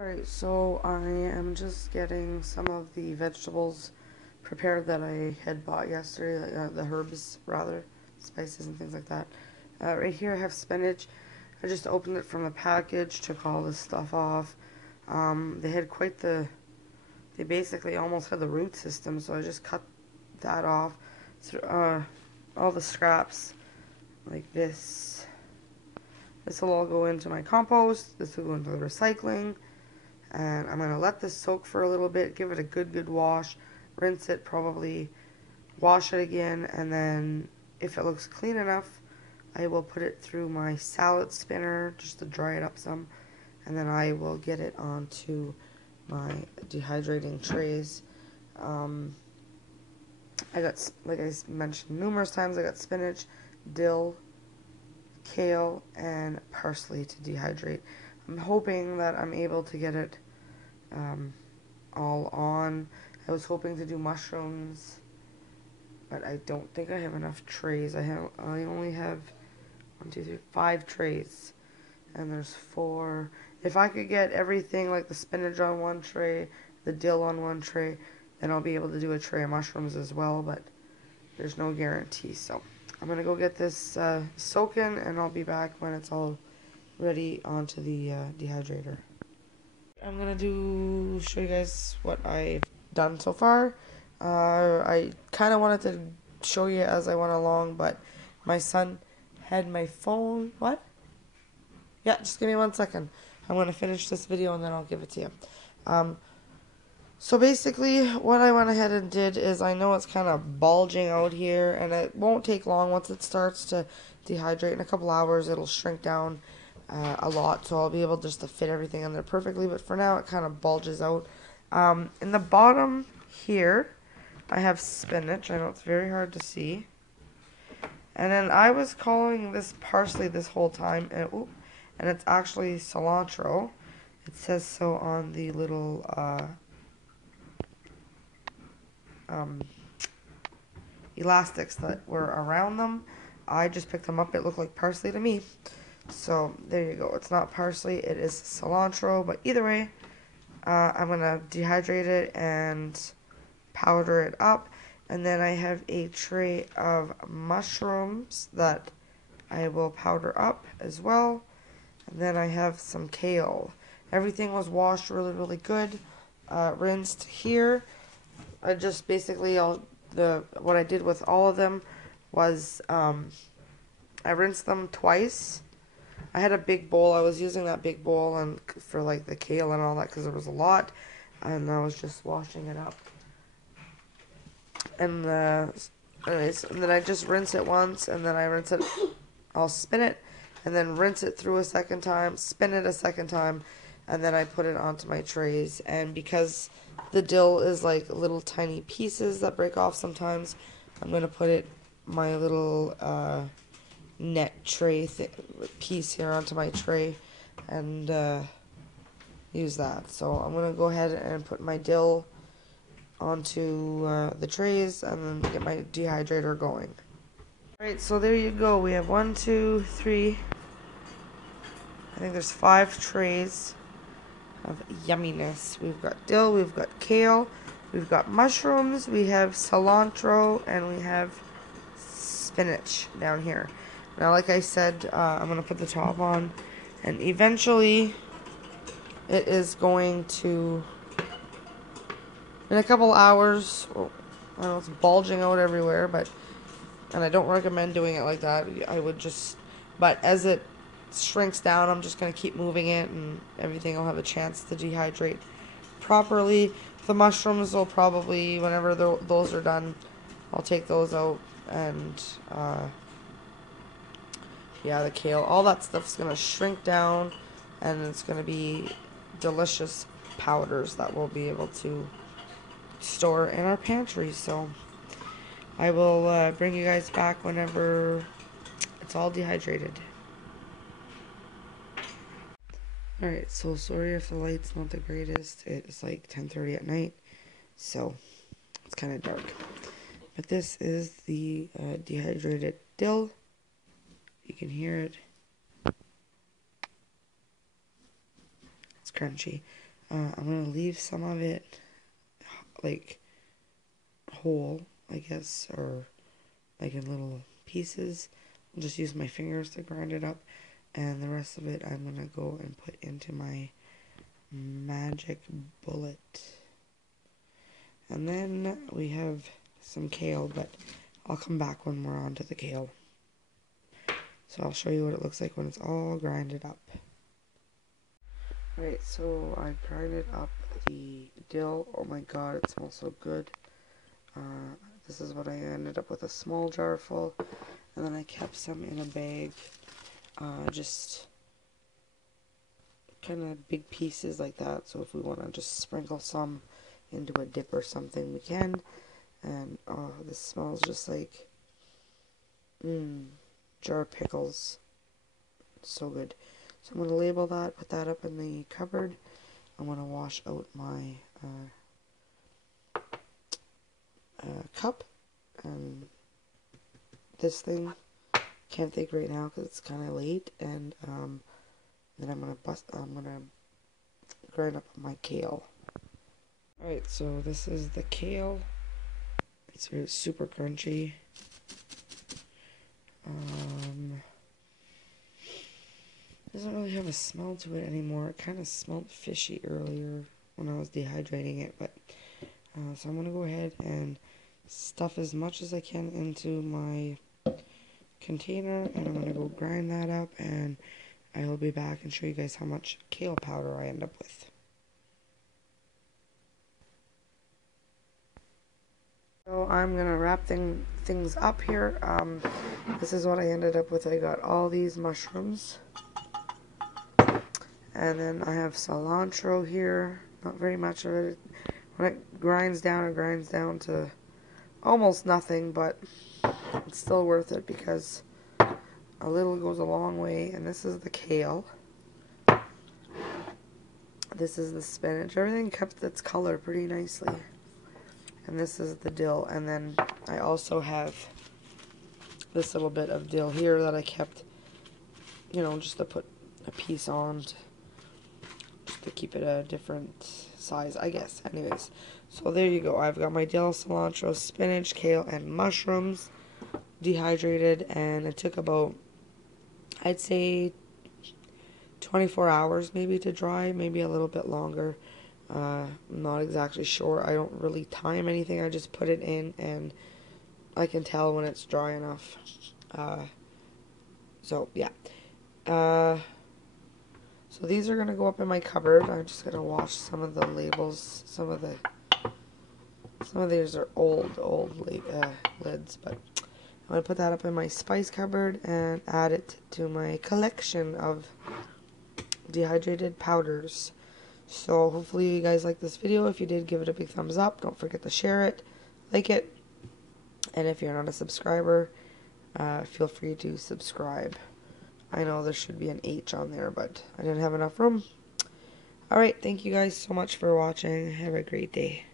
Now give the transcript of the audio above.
Alright, so I am just getting some of the vegetables prepared that I had bought yesterday, the herbs rather, spices and things like that. Right here I have spinach. I just opened it from the package, took all this stuff off. They had they basically almost had the root system, so I just cut that off. So, all the scraps, like this. This will all go into my compost, this will go into the recycling. And I'm going to let this soak for a little bit, give it a good wash, rinse it, probably wash it again, and then if it looks clean enough, I will put it through my salad spinner just to dry it up some, and then I will get it onto my dehydrating trays. I got, like I mentioned numerous times, I got spinach, dill, kale, and parsley to dehydrate. I'm hoping that I'm able to get it all on. I was hoping to do mushrooms, but I don't think I have enough trays. I only have 5 trays, and there's 4. If I could get everything like the spinach on one tray, the dill on one tray, then I'll be able to do a tray of mushrooms as well, but there's no guarantee. So I'm gonna go get this soaking, and I'll be back when it's all ready onto the dehydrator. I'm gonna show you guys what I've done so far. I kind of wanted to show you as I went along, but my son had my phone. What? Yeah, just give me 1 second. I'm gonna finish this video and then I'll give it to you. So basically, what I went ahead and did is, I know it's kind of bulging out here, and it won't take long. Once it starts to dehydrate in a couple hours, it'll shrink down a lot, so I'll be able just to fit everything in there perfectly, but for now it kind of bulges out. In the bottom here, I have spinach. I know it's very hard to see. And then I was calling this parsley this whole time, and it's actually cilantro. It says so on the little elastics that were around them. I just picked them up. It looked like parsley to me. So there you go. It's not parsley, it is cilantro. But either way, I'm going to dehydrate it and powder it up. And then I have a tray of mushrooms that I will powder up as well. And then I have some kale. Everything was washed really good. Rinsed here. I just basically, what I did with all of them was I rinsed them twice. I had a big bowl. I was using that big bowl and for like the kale and all that because there was a lot, and I was just washing it up. And anyways, and then I just rinse it once, and then I rinse it. I'll spin it, and then rinse it through a second time, spin it a second time, and then I put it onto my trays. And because the dill is like little tiny pieces that break off sometimes, I'm gonna put my little net tray piece here onto my tray and use that. So I'm gonna go ahead and put my dill onto the trays and then get my dehydrator going. Alright, so there you go. We have 1, 2, 3. I think there's 5 trays of yumminess. We've got dill, we've got kale, we've got mushrooms, we have cilantro, and we have spinach down here. Now, like I said, I'm going to put the top on, and eventually it is going to, in a couple hours, I know it's bulging out everywhere, and I don't recommend doing it like that. But as it shrinks down, I'm just going to keep moving it, and everything will have a chance to dehydrate properly. The mushrooms will probably, whenever those are done, I'll take those out, and yeah, the kale, all that stuff's going to shrink down, and it's going to be delicious powders that we'll be able to store in our pantry. So I will bring you guys back whenever it's all dehydrated. Alright, so sorry if the light's not the greatest. It's like 10:30 at night, so it's kind of dark. But this is the dehydrated dill. You can hear it. It's crunchy. I'm going to leave some of it like whole, I guess, or like in little pieces. I'll just use my fingers to grind it up, and the rest of it I'm going to go and put into my magic bullet. And then we have some kale, but I'll come back when we're on to the kale. So I'll show you what it looks like when it's all grinded up. Alright, so I grinded up the dill. Oh my god, it smells so good. This is what I ended up with, a small jar full. And then I kept some in a bag. Just kind of big pieces like that. So if we want to just sprinkle some into a dip or something, we can. And oh, this smells just like jar of pickles. So good. So I'm going to label that, put that up in the cupboard. I'm going to wash out my cup and this thing. Can't think right now because it's kind of late. And then I'm going to grind up my kale. Alright, so this is the kale. It's really super crunchy. Doesn't really have a smell to it anymore. It kind of smelled fishy earlier when I was dehydrating it, but so I'm gonna go ahead and stuff as much as I can into my container, and I'm gonna go grind that up, and I will be back and show you guys how much kale powder I end up with. So I'm gonna wrap things up here. This is what I ended up with. I got all these mushrooms. And then I have cilantro here, not very much of it. When it grinds down to almost nothing, but it's still worth it because a little goes a long way. And this is the kale. This is the spinach. Everything kept its color pretty nicely. And this is the dill. And then I also have this little bit of dill here that I kept, you know, just to put a piece on to keep it a different size, I guess. Anyways, so there you go. I've got my dill, cilantro, spinach, kale, and mushrooms dehydrated, and it took about, I'd say, 24 hours maybe to dry, maybe a little bit longer. I'm not exactly sure. I don't really time anything. I just put it in, and I can tell when it's dry enough. So yeah. So these are going to go up in my cupboard. I'm just going to wash some of the labels. Some of these are old lids, but I'm going to put that up in my spice cupboard and add it to my collection of dehydrated powders. So hopefully you guys like this video. If you did, give it a big thumbs up. Don't forget to share it, like it, and if you're not a subscriber, feel free to subscribe. I know there should be an H on there, but I didn't have enough room. Alright, thank you guys so much for watching. Have a great day.